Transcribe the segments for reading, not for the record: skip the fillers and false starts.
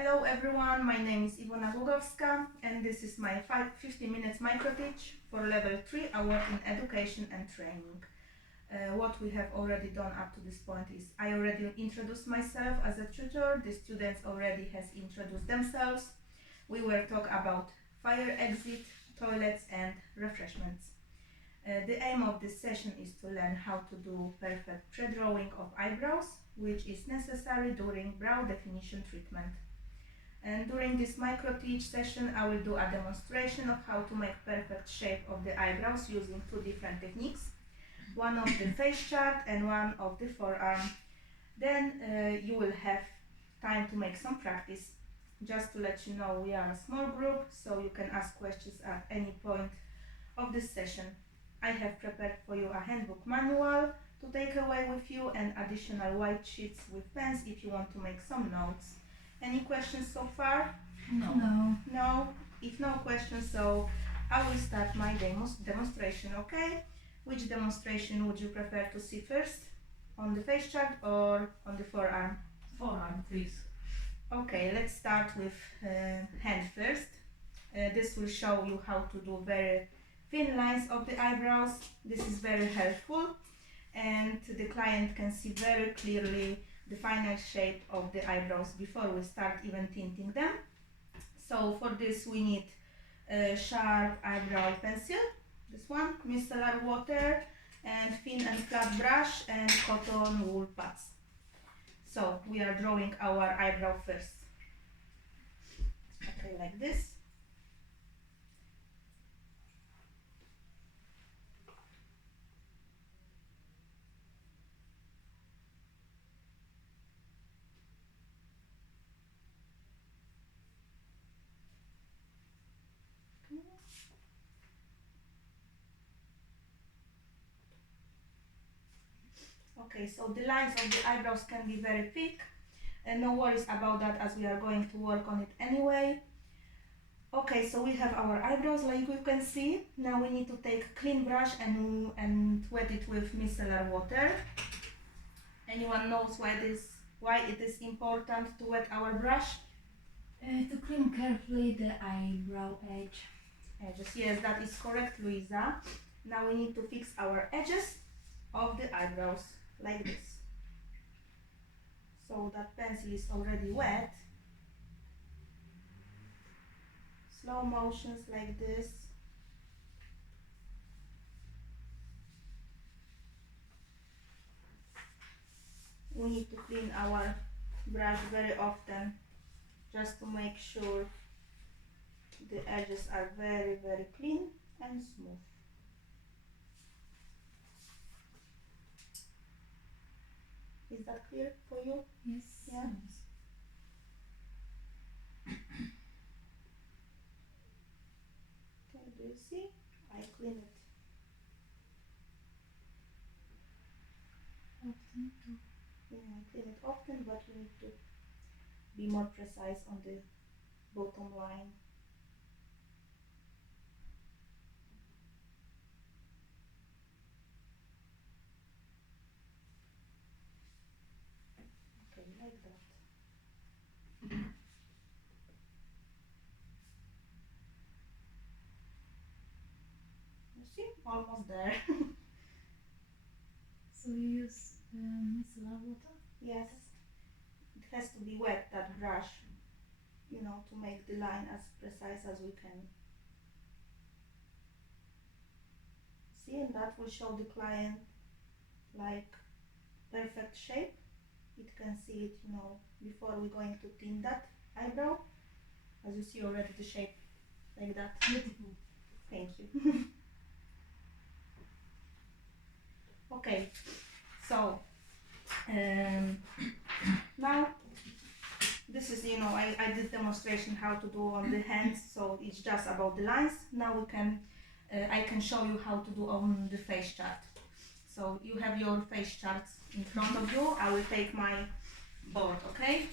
Hello everyone, my name is Iwona Głogowska and this is my 50 minutes micro teach for level 3 award in education and training. What we have already done up to this point is I already introduced myself as a tutor, the students already has introduced themselves. We will talk about fire exit, toilets and refreshments. The aim of this session is to learn how to do perfect pre-drawing of eyebrows, which is necessary during brow definition treatment. And during this micro teach session, I will do a demonstration of how to make perfect shape of the eyebrows using two different techniques. One of the face chart and one of the forearm. Then you will have time to make some practice. Just to let you know, we are a small group, so you can ask questions at any point of this session. I have prepared for you a handbook manual to take away with you and additional white sheets with pens if you want to make some notes. Any questions so far? No? If no questions, so I will start my demonstration, okay? Which demonstration would you prefer to see first? On the face chart or on the forearm? Forearm, please. Okay, let's start with hand first. This will show you how to do very thin lines of the eyebrows. This is very helpful and the client can see very clearly the final shape of the eyebrows before we start even tinting them. So for this we need a sharp eyebrow pencil, this one, micellar water, and thin and flat brush and cotton wool pads. So we are drawing our eyebrow first. Okay, like this. Okay, so the lines of the eyebrows can be very thick, and no worries about that as we are going to work on it anyway. Okay, so we have our eyebrows like you can see. Now we need to take a clean brush and wet it with micellar water. Anyone knows why it is important to wet our brush? To clean carefully the eyebrow edge. Edges, yes, that is correct, Luisa. Now we need to fix our edges of the eyebrows like this. So that pencil is already wet. Slow motions like this. We need to clean our brush very often just to make sure the edges are very, very clean and smooth. Is that clear for you? Yes. Yeah. Okay, do you see? I clean it. Often too. Yeah, I clean it often, but you need to be more precise on the bottom line. Okay, like that. You see? Almost there. So you use micellar water? Yes. It has to be wet, that brush, you know, to make the line as precise as we can. See, and that will show the client like perfect shape. It can see it, you know, before we're going to tint that eyebrow. As you see already the shape like that. Beautiful. Thank you. Okay, so now this is, you know, I did demonstration how to do on the hands, so it's just about the lines. Now we can I can show you how to do on the face chart. So you have your face charts in front of you. I will take my board, okay?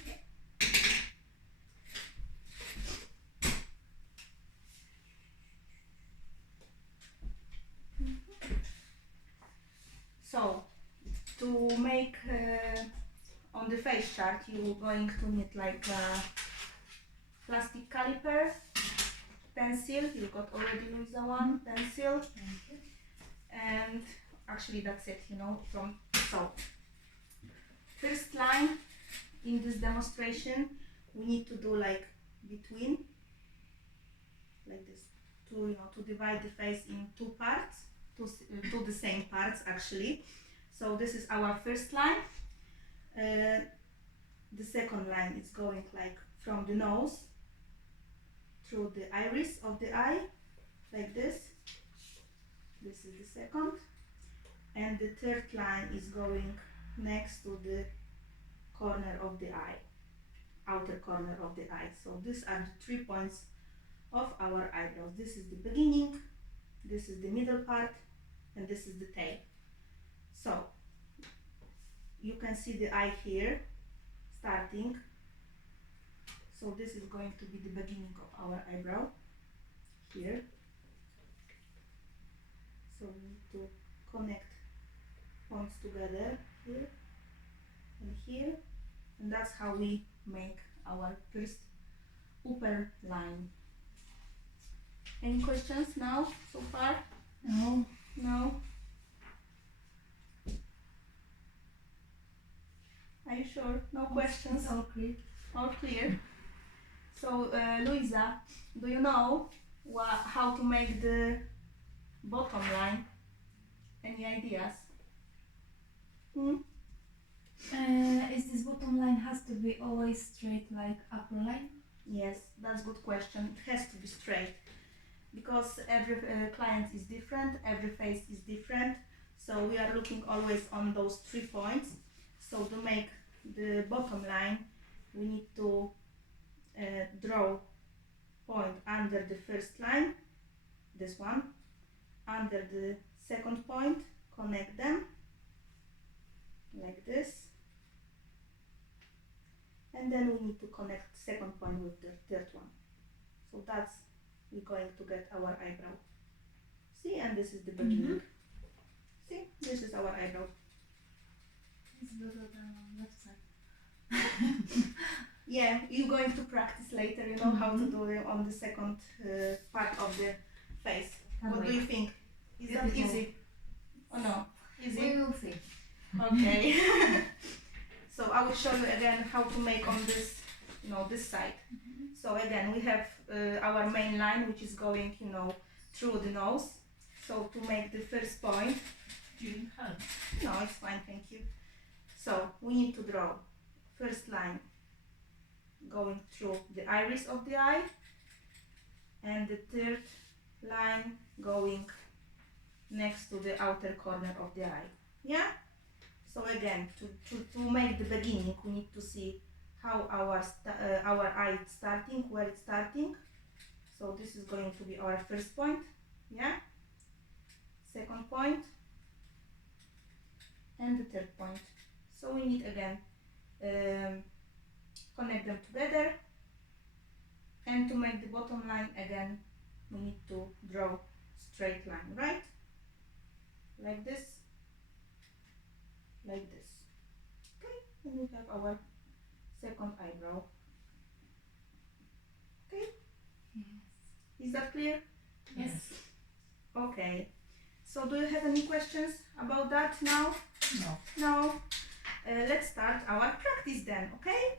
So to make on the face chart, you're going to need like plastic caliper, pencil, you got already Luisa one, pencil, Thank you. and actually that's it, you know, so first line in this demonstration we need to do like between, like this, to divide the face in two parts, to the same parts actually. So this is our first line. The second line is going like from the nose through the iris of the eye, like this. This is the second. And the third line is going next to the corner of the eye, outer corner of the eye. So these are the 3 points of our eyebrows. This is the beginning, this is the middle part, and this is the tail. So you can see the eye here starting. So this is going to be the beginning of our eyebrow here. So we need to connect points together here and here, and that's how we make our first upper line. Any questions now so far? No. No? Are you sure? No questions? It's all clear. All clear. So Luisa, do you know how to make the bottom line? Any ideas? Is this bottom line has to be always straight like upper line? Yes, that's a good question. It has to be straight because every client is different, every face is different. So we are looking always on those 3 points. So to make the bottom line, we need to draw point under the first line, this one, under the second point, connect them like this, and then we need to connect second point with the third one. So that's we're going to get our eyebrow. See, and this is the beginning. See, this is our eyebrow. It's better than on left side. Yeah, you're going to practice later, you know, how to do it on the second part of the face. Can't What do wait. you think? Is that Beautiful. easy? Or no? Easy? We will see. Okay. So I will show you again how to make on this, you know, this side. So again, we have our main line, which is going, you know, through the nose. So to make the first point, You didn't help. no, it's fine, thank you. So we need to draw first line going through the iris of the eye, and the third line going next to the outer corner of the eye. Yeah? So again, to make the beginning, we need to see how our eye is starting, where it's starting. So this is going to be our first point. Yeah? Second point, and the third point. So we need again connect them together, and to make the bottom line again we need to draw straight line, right? Like this, like this. Okay, and we have our second eyebrow. Okay, Yes. is that clear? Yes. Okay, so do you have any questions about that now? No. No. Let's start our practice then, okay?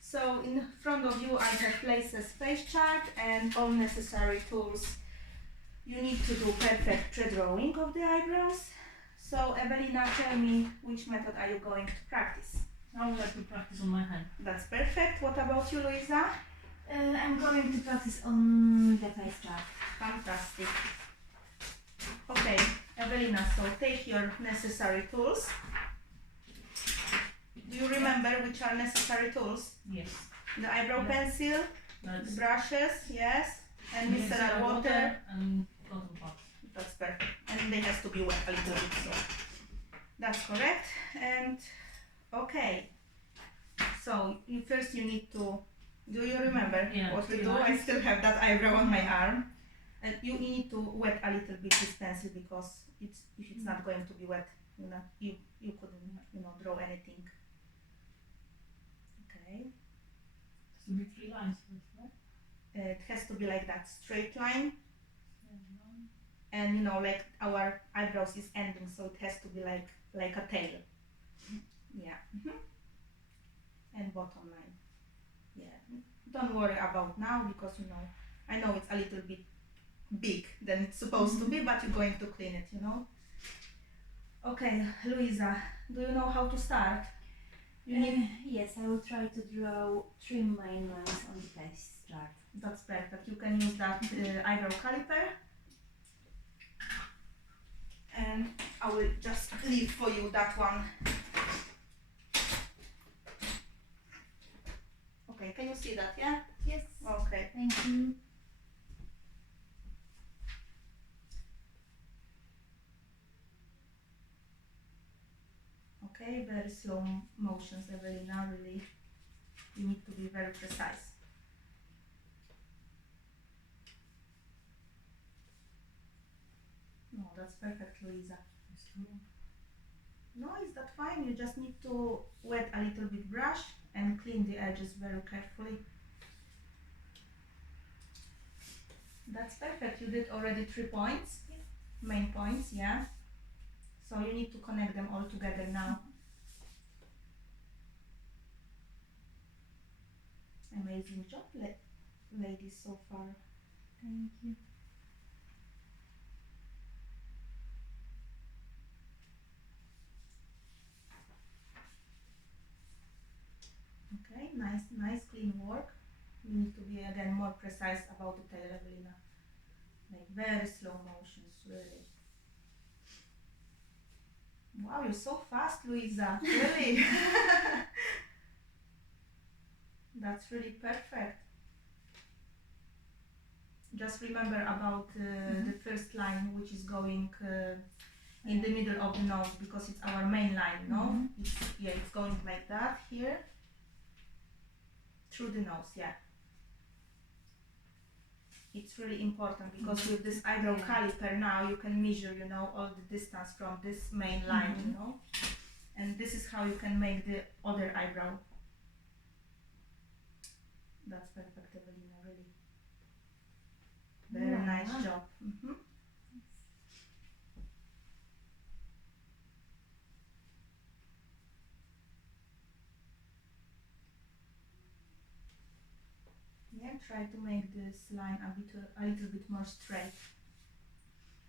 So in front of you I have placed a space chart and all necessary tools. You need to do perfect pre-drawing of the eyebrows. So Evelina, tell me which method are you going to practice? I would like to practice on my hand. That's perfect. What about you, Luisa? I'm going to practice on the face chart. Fantastic. Okay, Evelina, so take your necessary tools. Do you remember which are necessary tools? Yes. The eyebrow Yeah. pencil, the That's brushes, yes, and micellar water. and cotton buds. That's perfect. And they have to be wet a little bit, so that's correct. And okay, so first you need to. Do you remember Yeah, what to 3 do? I lines. still have that eyebrow on my arm. And you need to wet a little bit this pencil because if it's not going to be wet, you couldn't draw anything. Okay. It should be 3 lines first, right? it has to be like that straight line, and you know, like our eyebrows is ending, so it has to be like a tail. Yeah. And bottom line. Yeah. Don't worry about now, because you know, I know it's a little bit big than it's supposed to be, but you're going to clean it, you know. Okay, Luisa, do you know how to start? Yes, I will try to draw 3 main lines on the face chart. That's perfect. You can use that eyebrow caliper. And I will just leave for you that one. Okay, can you see that, yeah? Yes. Okay. Thank you. Okay, very slow motions, Evelina, really. You need to be very precise. No, that's perfect, Luisa. No, is that fine? You just need to wet a little bit brush and clean the edges very carefully. That's perfect. You did already 3 points. Yeah. Main points, yeah. So you need to connect them all together now. Amazing job, ladies, so far. Thank you. Okay, nice clean work. You need to be again more precise about the tail, Evelina. Like very slow motions, really. Wow, you're so fast, Luisa. Really. That's really perfect. Just remember about the first line, which is going in the middle of the nose, because it's our main line, no? It's going like that here. Through the nose, yeah. It's really important, because with this eyebrow caliper now you can measure, you know, all the distance from this main line, you know. And this is how you can make the other eyebrow. That's perfect, Evelina, really. Very nice job. Yeah, try to make this line a little bit more straight.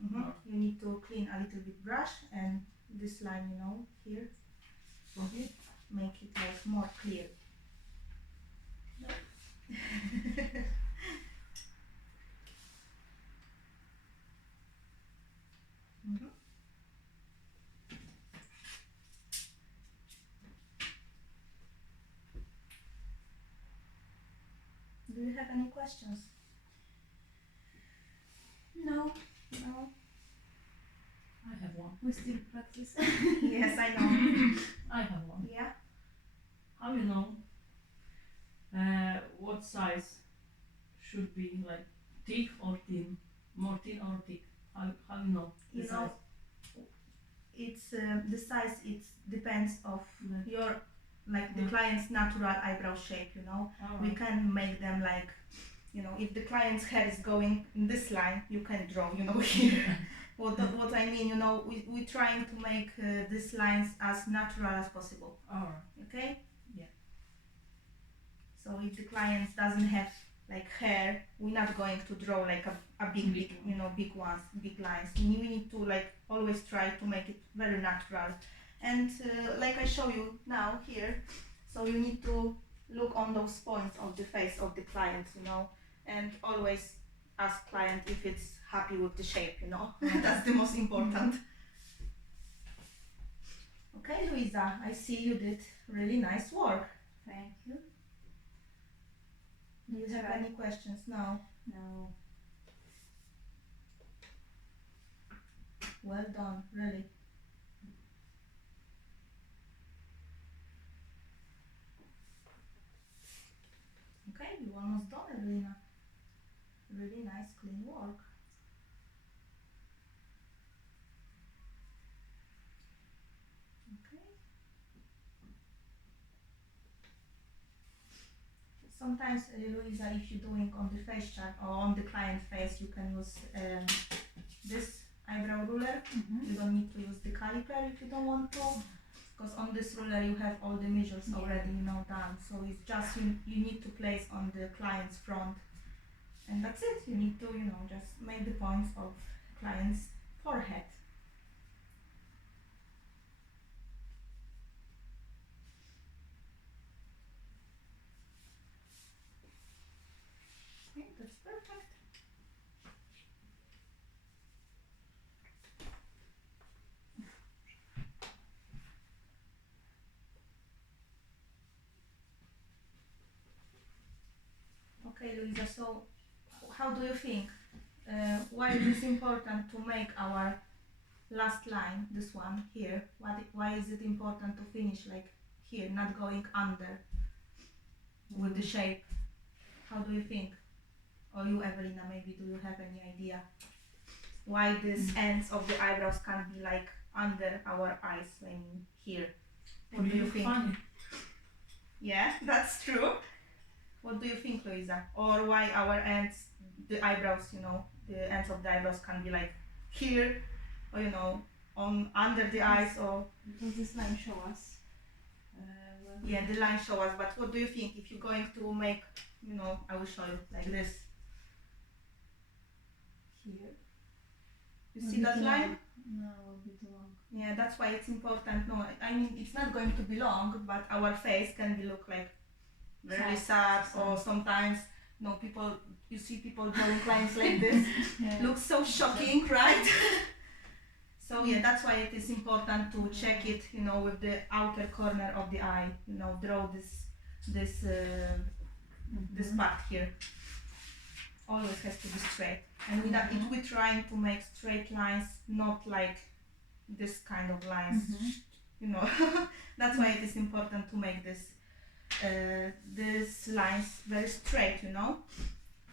You need to clean a little bit brush, and this line, you know, here, make it like more clear. Do you have any questions? No, No? I have one. we still practice. Yes, I know. I have one. Yeah? How you know what size should be, like thick or thin? More thin or thick? How you know the You size? know, it's the size, it depends of your, like the client's natural eyebrow shape, you know. We can make them like, you know, if the client's hair is going in this line, you can draw, you know, here. What I mean, you know, we're trying to make these lines as natural as possible. Alright. Okay? Yeah. So if the client doesn't have like hair, we're not going to draw like a big, you know, big lines. We need to like always try to make it very natural. And like I show you now here, so you need to look on those points of the face of the client, you know, and always ask client if it's happy with the shape, you know. That's the most important. Okay, Luisa, I see you did really nice work. Thank you. Do you have any questions now? No. Well done, really. Okay, you're almost done, Evelina. Really nice, clean work. Okay. sometimes, Luisa, if you're doing on the face chart or on the client face, you can use this eyebrow ruler. You don't need to use the caliper if you don't want to, because on this ruler you have all the measures already, done. So it's just you need to place on the client's front, and that's it. You need to, just make the points of client's forehead. Okay, that's perfect. Okay, Luisa, so how do you think? Why it is important to make our last line, this one here? Why is it important to finish like here, not going under with the shape? How do you think? Or you, Evelina, maybe do you have any idea why these ends of the eyebrows can't be like under our eyes, I mean here? What do you think? Funny. Yeah, that's true. What do you think, Luisa? Or why our ends, the eyebrows, the ends of the eyebrows can be like here, or on under the eyes, or Because this line show us. yeah, the line show us. But what do you think if you're going to make, I will show you like this. Here, you see that line? No, will be too long. Yeah, that's why it's important. No, I mean it's not going to be long, but our face can be look like very sad, or sometimes people, you see people drawing lines like this, looks so shocking, right? So yeah, that's why it is important to check it, with the outer corner of the eye, draw this part here. Always has to be straight, and we're trying to make straight lines, not like this kind of lines. That's why it is important to make these lines very straight.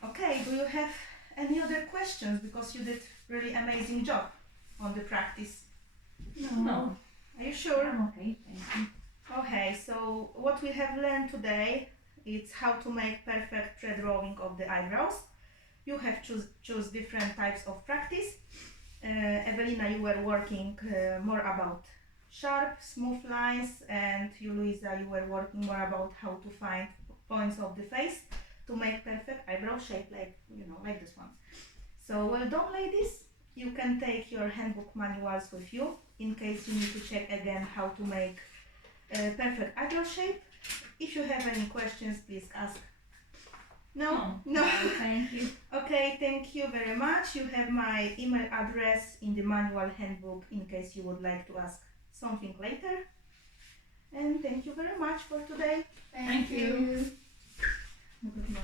Okay, do you have any other questions, because you did really amazing job on the practice? No. Are you sure? I'm okay, thank you. Okay, so what we have learned today is how to make perfect pre-drawing of the eyebrows. You have choose different types of practice. Evelina, you were working more about sharp, smooth lines, and you, Luisa, you were working more about how to find points of the face to make perfect eyebrow shape, like like this one. So well done, ladies. You can take your handbook manuals with you in case you need to check again how to make perfect eyebrow shape. If you have any questions, please ask. No? Thank you. Okay, thank you very much. You have my email address in the manual handbook in case you would like to ask something later. And thank you very much for today. Thank you. Good luck.